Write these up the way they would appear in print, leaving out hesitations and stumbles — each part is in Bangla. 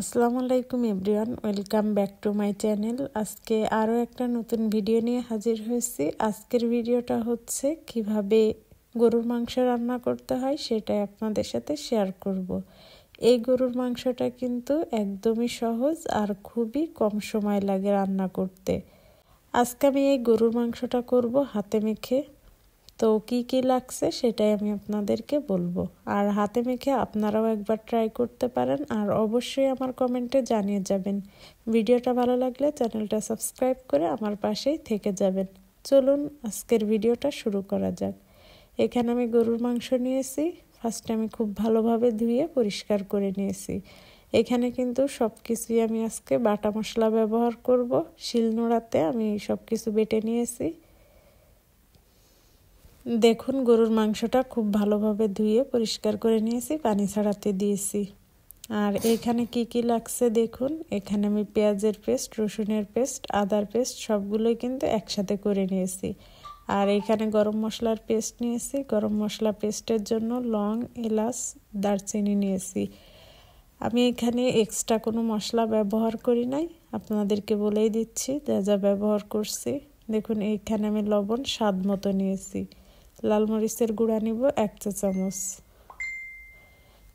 আসসালামু আলাইকুম everyone, welcome back to my channel. আজকে আরও একটা নতুন ভিডিও নিয়ে হাজির হয়েছি। আজকের ভিডিওটা হচ্ছে কিভাবে গরুর মাংস রান্না করতে হয় সেটাই আপনাদের সাথে শেয়ার করব। এই গরুর মাংসটা কিন্তু একদমই সহজ আর খুবই কম সময় লাগে রান্না করতে। আজকে আমি এই গরুর মাংসটা করব হাতে মেখে। তো কি লাগছে সেটাই আমি আপনাদেরকে বলবো, আর হাতে মেখে আপনারাও একবার ট্রাই করতে পারেন, আর অবশ্যই আমার কমেন্টে জানিয়ে যাবেন। ভিডিওটা ভালো লাগলে চ্যানেলটা সাবস্ক্রাইব করে আমার পাশেই থেকে যাবেন। চলুন আজকের ভিডিওটা শুরু করা যাক। এখানে আমি গরুর মাংস নিয়েছি। ফার্স্টে আমি খুব ভালোভাবে ধুয়ে পরিষ্কার করে নিয়েছি। এখানে কিন্তু সব কিছুই আমি আজকে বাটা মশলা ব্যবহার করব। শিলনোড়াতে আমি সব কিছু বেটে নিয়েছি। দেখুন গরুর মাংসটা খুব ভালোভাবে ধুয়ে পরিষ্কার করে নিয়েছি, পানি ছাড়াতে দিয়েছি। আর এখানে কি লাগছে দেখুন, এখানে আমি পেঁয়াজের পেস্ট, রসুনের পেস্ট, আদার পেস্ট সবগুলোই কিন্তু একসাথে করে নিয়েছি। আর এখানে গরম মশলার পেস্ট নিয়েছি। গরম মশলা পেস্টের জন্য লং, এলাচ, দারচিনি নিয়েছি। আমি এখানে এক্সট্রা কোনো মশলা ব্যবহার করি নাই, আপনাদেরকে বলেই দিচ্ছি যা ব্যবহার করছি। দেখুন এইখানে আমি লবণ স্বাদ মতো নিয়েছি। লাল মরিচের গুঁড়া নিব 1 চা চামচ।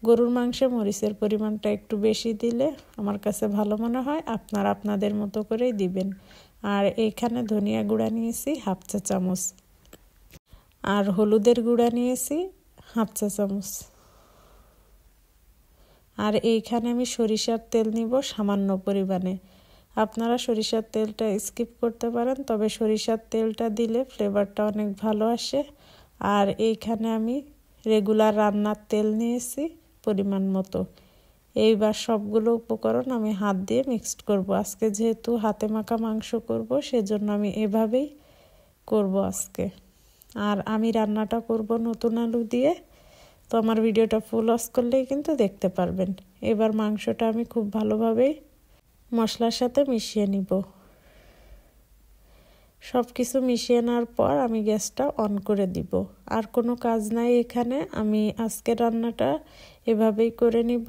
গরুর মাংসে মরিচের পরিমাণটা একটু বেশি দিলে আমার কাছে ভালো মনে হয়, আপনারা আপনাদের মতো করেই দিবেন। আর এইখানে ধনিয়া গুঁড়া নিয়েছি 1/2 চা চামচ, আর হলুদের গুঁড়া নিয়েছি 1/2 চা চামচ। আর এইখানে আমি সরিষার তেল নিব সামান্য পরিমাণে। আপনারা সরিষার তেলটা স্কিপ করতে পারেন, তবে সরিষার তেলটা দিলে ফ্লেভারটা অনেক ভালো আসে। আর এইখানে আমি রেগুলার রান্নার তেল নিয়েছি পরিমাণ মতো। এইবার সবগুলো উপকরণ আমি হাত দিয়ে মিক্সড করব। আজকে যেহেতু হাতে মাখা মাংস করব, সেজন্য আমি এভাবেই করব আজকে। আর আমি রান্নাটা করব নতুন আলু দিয়ে, তো আমার ভিডিওটা ফুল ওয়াচ করলেই কিন্তু দেখতে পারবেন। এবার মাংসটা আমি খুব ভালোভাবেই মশলার সাথে মিশিয়ে নিব। সব কিছু মিশিয়ে নেওয়ার পর আমি গ্যাসটা অন করে দিব। আর কোনো কাজ নাই এখানে, আমি আজকে রান্নাটা এভাবেই করে নিব।